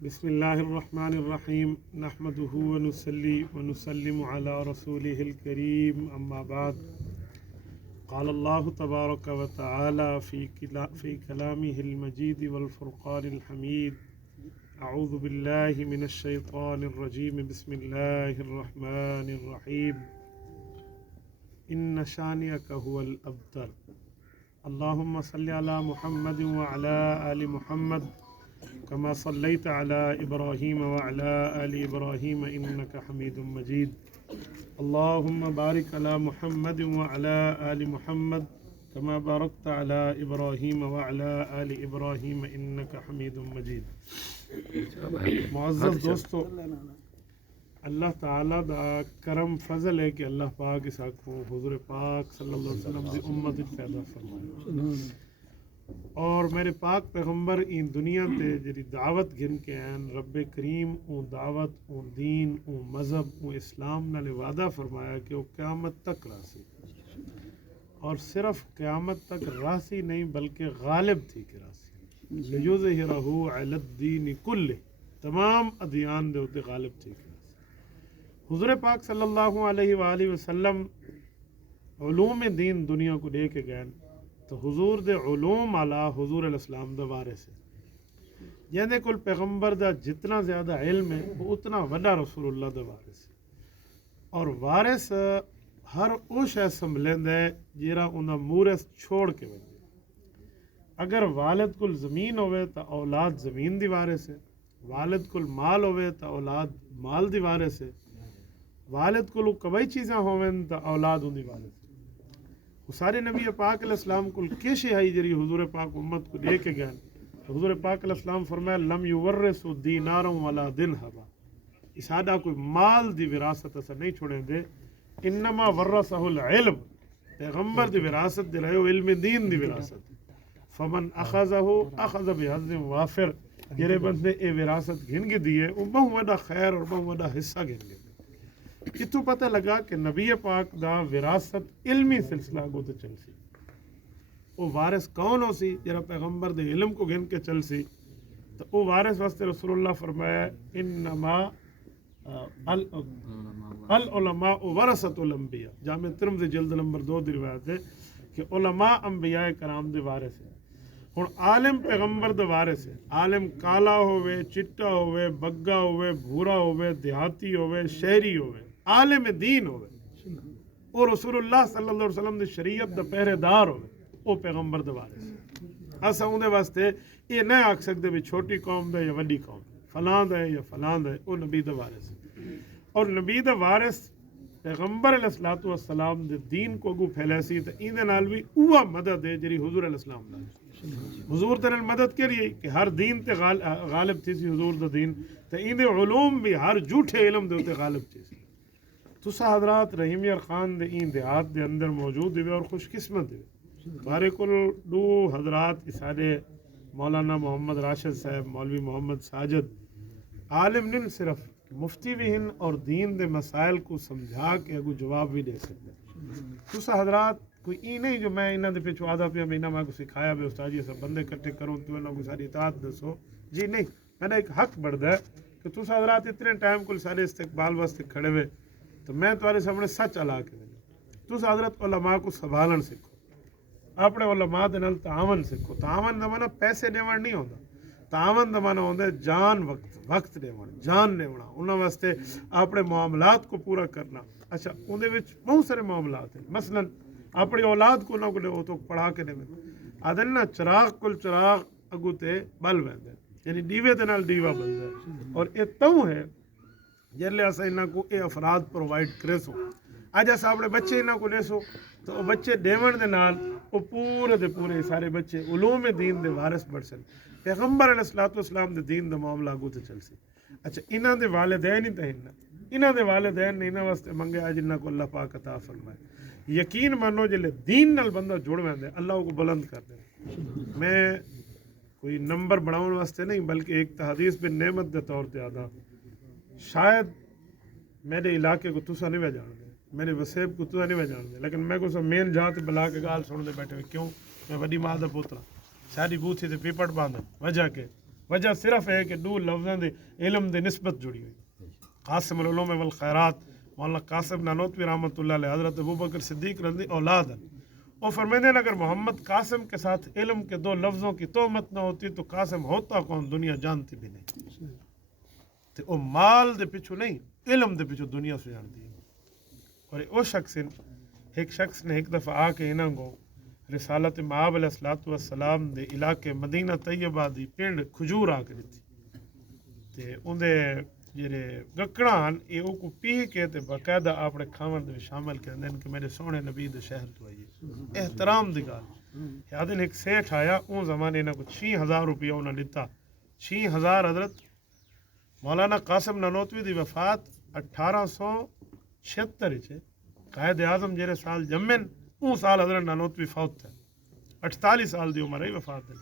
بسم اللہ الرحمن الرحیم نحمده ونصلی ونسلم علی رسوله الکریم اما بعد قال اللہ تبارک وتعالی فی کلامہ المجید والفرقان الحمید اعوذ باللہ من الشیطان الرجیم بسم اللہ الرحمن الرحیم ان شانئک هو الابتر اللہم صلی علی محمد وعلی آل محمد كما صليت على إبراهيم وعلى آل إبراهيم إنك حميد مجيد اللهم بارك على محمد وعلى آل محمد كما باركت على إبراهيم وعلى آل إبراهيم إنك حميد مجيد معزز دوستو اللہ تعالیٰ دا کرم فضل ہے کہ اللہ پاک اس آنکھوں حضور پاک صلی اللہ علیہ وسلم دی امت پیدا فرمائے اور میرے پاک پیغمبر این دنیا تے جڑی دعوت گھن کے ہیں رب کریم اون دعوت اون دین اون مذہب اون اسلام نال وعدہ فرمایا کہ وہ قیامت تک راسی اور صرف قیامت تک راسی نہیں بلکہ غالب تھی کہ راسی لیظہرہ علی الدین کلہ تمام ادیان دے ہوتے غالب تھی کہ راسی حضور پاک صلی اللہ علیہ وآلہ وسلم علوم دین دنیا کو دے کے گئے تو حضور دے علوم علا حضور علیہ السلام دا وارث ہے جہاں کل پیغمبر دا جتنا زیادہ علم ہے وہ اتنا وڈا رسول اللہ دا وارث ہے اور وارث ہر او شے سنبھلیندا ہے جیڑا انہاں مورث چھوڑ کے وجے اگر والد کل زمین ہوئے تا اولاد زمین دی وارث ہے والد کل مال ہوئے تا اولاد مال دی وارث ہے والد کل کئی چیزاں ہوئیں تا اولاد ان دی وارث ہے وہ سارے نبی پاک علیہ السلام کو کیشے آئی جری حضور پاک امت کو دے کے گئے حضور پاک علیہ السلام فرمایا لم یورث دینارا ولا درہما اسادہ کوئی مال دی وراثت اسا نہیں چھوڑیں دے انما ورثہ العلم پیغمبر دی وراثت دے رہے علم دین دی وراثت فمن اخذہ اخذ بحظ وافر جرے بندے اے وراثت گھن کے دیے وہ بہت بڑا خیر اور بہت بڑا حصہ گھن کے اتو پتہ لگا کہ نبی پاک دا وراثت علمی سلسلہ کو تو چل سی وہ وارث کون ہو سی جرا پیغمبر دے علم کو گن کے چل سی تو وہ وارث واسطے رسول اللہ فرمایا انما العلماء ورثۃ الانبیاء جامع ترمذی جلد نمبر 2 دی روایت ہے کہ علماء انبیاء کرام دے وارث ہیں ہن عالم پیغمبر دے وارث ہے عالم کالا ہوئے چٹا ہوئے بگا ہوئے بھورا ہوئے دیہاتی ہوئے شہری ہوئے عالم دین ہوئے اور رسول اللہ صلی اللہ علیہ وسلم دی شریعت دا پہرے دار ہوئے وہ پیغمبر دا وارث اسا اون دے واسطے یہ نہ آکھ سکدے بھی چھوٹی قوم دا یا وڈی قوم فلاں دا ہے یا فلاں دا ہے وہ نبی دا وارث اور نبی دا وارث پیغمبر علیہ الصلوۃ والسلام دے دین کو اگوں پھیلے سی تے این دے نال بھی اوہ مدد ہے جڑی حضور علیہ السلام دا حضور تے مدد کری کہ ہر دین تے غالب تھی سی حضور دا دین تے این دے علوم بھی ہر جھوٹے علم دے تے غالب تھی سی تسا حضرات رحیمی خان دے این دیہات دے اندر موجود ہوئے اور خوش قسمت ہوئے بارے کل دو حضرات سارے مولانا محمد راشد صاحب مولوی محمد ساجد عالم نہیں صرف مفتی بھی ہیں اور دین دے مسائل کو سمجھا کے اگو جواب بھی دے سکتے تسا حضرات کوئی ای نہیں جو میں انہاں دے پیچھو آدھا پیا میں انہاں کو سکھایا بے استاد جی سب بندے کٹھے کروں تو انہاں کو ساری اطاعت دسو جی نہیں میں نے ایک حق بڑھدا ہے کہ تسا حضرات اتنے ٹائم کو سارے استقبال واسطے کھڑے ہوئے تو میں تمہارے سامنے سچ علا کے تس حضرت علماء کو سنبھالن سکھو اپنے علماء دے نال تعاون سکھو تعاون دا معنی پیسے دیون نہیں ہوندا تعاون دا معنی ہوندا جان وقت دیون جان دیونا انہاں واسطے اپنے معاملات کو پورا کرنا اچھا اون دے وچ بہت سارے معاملات ہیں مثلا اپنی اولاد کو نہ کو تو پڑھا کے دیویں آدن نا چراغ کل چراغ اگو تے بل ویندا یعنی دیوے دے نال دیوا بلدا اور اے تو ہے جلے اسا انہاں کو اے افراد پرووائڈ کرے سو اج اسا اپنے بچے انہاں کو دے سو تو وہ بچے دیون دے نال وہ پورے دے پورے سارے بچے علوم دین دے وارث بن سن پیغمبر علیہ الصلوۃ والسلام دے دین دا معاملہ اگو تے چل سی اچھا انہاں دے والدین ہی تے انہاں دے والدین نے انہاں واسطے منگے اج انہاں کو اللہ پاک عطا فرمائے یقین مانو جلے دین نال بندہ جڑ ویندے اللہ کو بلند کر دے میں کوئی نمبر بڑھاؤن واسطے نہیں بلکہ ایک تحدیث بن نعمت دے طور تے آدھا شاید میرے علاقے کو تسا نہیں جان دے میرے وسیب کو تسا نہیں جان دے لیکن میں کو سب مین جات بلا کے گال سن دے بیٹھے ہوئے کیوں میں وڈی ماں دا پوترا ساری بوتھی تے پیپٹ باندھ وجہ کے وجہ صرف ہے کہ دو لفظوں دے علم دے نسبت جڑی ہوئی قاسم العلوم والخیرات مولانا قاسم نانوتوی رحمۃ اللہ علیہ حضرت ابوبکر صدیق رضی اولاد ہیں وہ فرماتے ہیں اگر محمد قاسم کے ساتھ علم کے دو لفظوں کی تہمت نہ ہوتی تو قاسم ہوتا کون دنیا جانتی بھی نہیں تو وہ مال دے پیچھو نہیں علم دے پیچھو دنیا سے جانتی ہے اور وہ شخص ایک شخص نے ایک دفعہ آ کے انہوں کو رسالت مآب علیہ السلام دے علاقے مدینہ طیبہ دی پنڈ کھجور آ کے دیتی تے اندے جڑے گکڑان یہ کو پی کے تے باقاعدہ اپنے کھاون دے شامل کردے کہ میرے سونے نبی دے شہر تو آئیے احترام دی گل یاد ایک سیٹھ آیا اون زمانے انہاں کو 6000 روپیہ انہاں لیتا 6000 حضرت مولانا قاسم نانوتوی دی وفات 1876 ہے قائد اعظم جڑے سال جمن اون سال حضرت نانوتوی فوت تھے 48 سال دی عمر ہے وفات ہے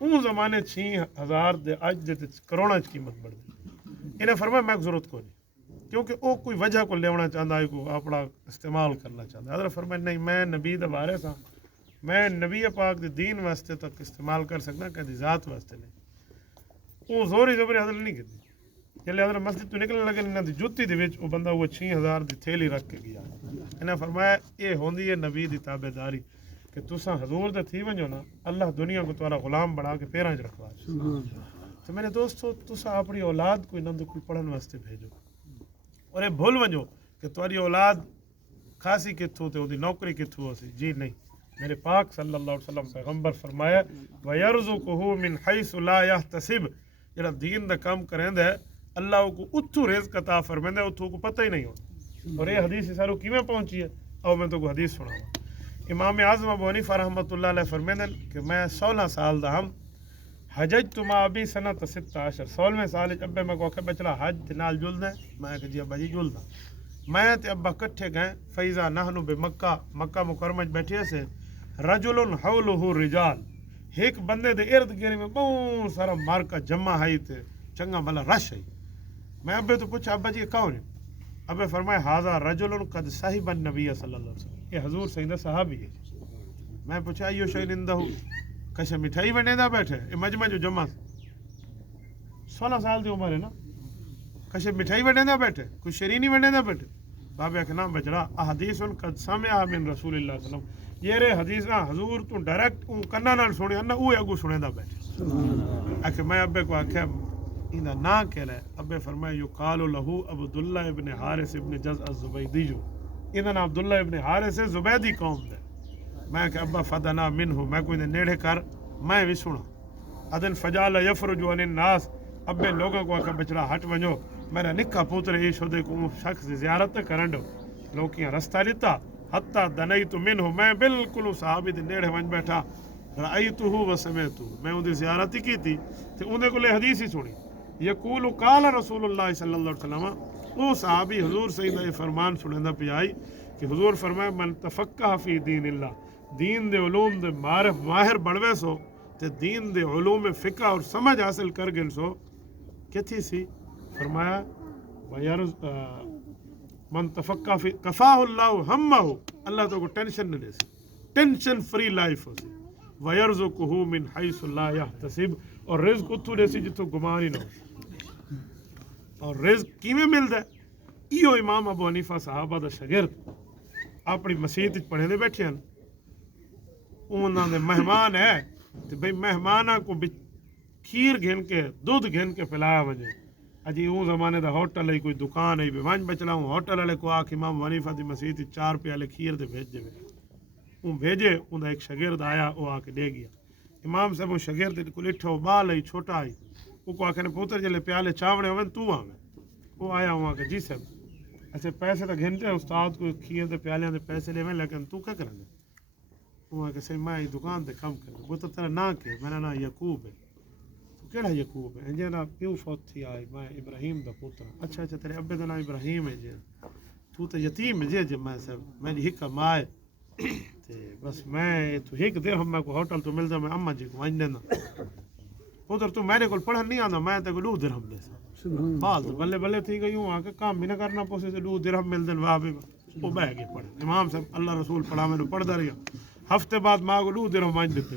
اون زمانے 6000 دے اج دے کروڑاں چ قیمت بڑھ گئی انہیں فرمایا میں ضرورت کو نہیں کیونکہ وہ کوئی وجہ کو لینا چاہتا ہے کو اپنا استعمال کرنا چاہتا ہے حضرت فرمایا نہیں میں نبی دا وارث ہاں میں نبی پاک دے دین واسطے تک استعمال کر سکنا کدی ذات واسطے نہیں وہ زوری زبری حضرت نہیں کی جلے حضرت مسجد تو نکلنے لگے انہاں دی جوتی دے وچ وہ بندہ وہ 6000 دی تھیلی رکھ کے گیا انہیں فرمایا یہ ہوندی ہے نبی دی تابعداری کہ تساں حضور دے تھی ونجو نا اللہ دنیا کو تمہارا غلام بنا کے پیراں وچ رکھوا تو میرے دوستو تساں اپنی اولاد کوئی نہ کوئی پڑھن واسطے بھیجو اور یہ بھول ونجو کہ تمہاری اولاد خاصی کتھوں تے اودی نوکری کتھوں ہو سی جی نہیں میرے پاک صلی اللہ علیہ وسلم پیغمبر فرمایا وَيَرْزُقُهُ مِنْ حَيْثُ لَا يَحْتَسِبُ جڑا دین دا کام کریندا ہے اللہ کو اتھو رزق عطا فرمیندا ہے اتھو کو پتہ ہی نہیں ہوتا اور یہ حدیث سارو کیویں پہنچی ہے او میں تو کو حدیث سناواں امام اعظم ابو حنیفہ رحمۃ اللہ علیہ فرمیندے کہ میں 16 سال دا ہم حججت ما ابی سنت 16 16ویں سال ابے میں کو کہ بچڑا حج تے نال جلدا ہے میں کہ جی ابا جی جلدا میں تے ابا کٹھے گئے فیضا نحن بمکہ مکہ مکرمہ بیٹھے سے رجل حوله رجال ایک بندے دے ارد گرد میں بہت سارا مارکا جمع ہے تے چنگا بھلا رش ہے میں ابے تو پوچھا ابا جی کون ہے ابے فرمایا ھذا رجل قد صاحب النبی صلی اللہ علیہ وسلم یہ حضور سیدہ صحابی ہے میں پوچھا ایو شیء اندہ کشا مٹھائی ونڈیندا بیٹھے یہ مجمع جو جمع 16 سال دی عمر ہے نا کشا مٹھائی ونڈیندا بیٹھے کوئی شیرینی ونڈیندا بیٹھے بابے کا نام بچڑا احادیث قد سمع من رسول اللہ صلی اللہ علیہ وسلم یہ رے حدیث نہ حضور تو ڈائریکٹ اون کنا نال سنیا نہ او اگو سنیندا بیٹھے کہ میں ابے کو آکھیا ایندا نا کہلا ہے ابے فرمایا یقال له عبداللہ ابن حارث ابن جزء الزبیدی جو ایندا نام عبداللہ ابن حارث زبیدی قوم دے میں کہ ابا فدنا منہ میں کوئی نیڑے کر میں بھی سنا ادن فجال یفرج عن الناس ابے لوگوں کو آکھا بچڑا ہٹ ونجو میرا نکا پوتر یہ شدے کو شخص زیارت کرن دو لوکیاں رستہ لیتا حتی دنیت منہ میں بالکل صحابی دے نیڑے ون بیٹھا رأیتہ و سمعتہ میں ان دی زیارت ہی کی تھی تے انہیں کو لے حدیث ہی سنی یقول قال رسول اللہ صلی اللہ علیہ وسلم وہ صحابی حضور سیدہ یہ فرمان سنیندہ پہ آئی کہ حضور فرمائے من تفقہ فی دین اللہ دین دے علوم دے ماہر بڑھوے سو تے دین دے علوم فقہ اور سمجھ حاصل کر گن سو کتھی سی فرمایا من تفقہ فی کفاہ اللہ ہمہ اللہ تو کو ٹینشن نہ دے سی ٹینشن فری لائف ہو سی وَيَرْزُقُهُ مِنْ حَيْثُ لَا يَحْتَسِبُ اور رزق اتھو دے سی جتھوں گمان ہی نہ ہو اور رزق کیویں ملدا ہے ایو امام ابو حنیفہ صحابہ دا شاگرد اپنی مسجد وچ پڑھے دے بیٹھے ہیں انہاں دے مہمان ہے تے بھئی مہماناں کو کھیر گھن کے دودھ گھن کے پلایا وجے اجی اون زمانے دا ہوٹل ہے کوئی دکان ہے ونج بچلا ہوں ہوٹل والے کو آ کے امام ابو حنیفہ دی مسجد 4 پیالے کھیر دے بھیج دے اون بھیجے اون ایک شاگرد آیا وہ آ کے دے گیا امام صاحب وہ شاگرد کو لٹھو بال ہے چھوٹا ہے وہ کو آکھنے پوتر جلے پیالے چاوڑے ہوئے تو آویں وہ آیا وہاں کہ جی صاحب اچھا پیسے تو گھنٹے استاد کو کھیر دے پیالے دے پیسے لے لیکن تو کیا کریں گے وہ کہ صحیح میں دکان تے کم کر وہ تو تیرا نا کہ میرا نا یعقوب ہے تو کیڑا یعقوب ہے انجے نا پیو فوت تھی آئی میں ابراہیم دا پوتر اچھا تیرے ابے دا نام ابراہیم ہے جی تو تے یتیم ہے جی میں صاحب میں ہک مائے تے بس میں تو ہک درہم میں کو ہوٹل تو ملدا میں اما جی کو ون دینا پوتر تو میرے کو پڑھن نہیں آندا میں تے کو 2 درہم دے بال تو بلے بلے تھی گئی ہوں آ کے کام بھی نہ کرنا پوسے سے 2 درہم مل دن واہ بھی وہ بہ گئے پڑھے امام صاحب اللہ رسول پڑھا میں پڑھدا رہیا ہفتے بعد ماں کو 2 درہم ون دیتے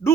2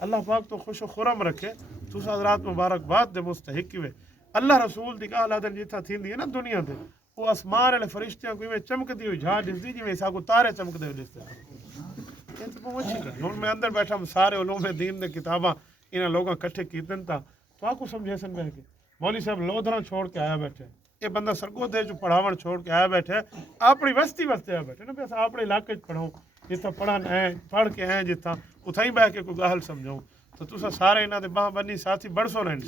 اللہ پاک تو خوش و خرم رکھے تُس حضرات مبارکباد دے مستحق ہوئے اللہ رسول دی گال آدن جتھا تھیندی ہے نا دنیا تے وہ آسمان والے فرشتیاں کو میں چمکدی ہوئی جھاڑ دسدی جویں سا کو تارے چمکدے ہوئے دستے ہیں تے بہت اچھی گل ہن میں اندر بیٹھا سارے علوم دین دے کتاباں انہاں لوگاں کٹھے کیتن تا تو آپ کو سمجھے سن بیٹھ کے مولوی صاحب لودھراں چھوڑ کے آیا بیٹھے یہ بندہ سرگودے جو پڑھاون چھوڑ کے آیا بیٹھے اپنی بستی واسطے آیا بیٹھے نا بس اپنے علاقے پڑھاؤ جتھا پڑھن ہے پڑھ کے ہیں جتھا اتھائی بہ کے کوئی گل سمجھاؤ تو تسا سارے انہاں دے باہ بنی ساتھی بڑھ سو رہن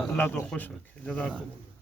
اللہ تو خوش رکھے جزاک اللہ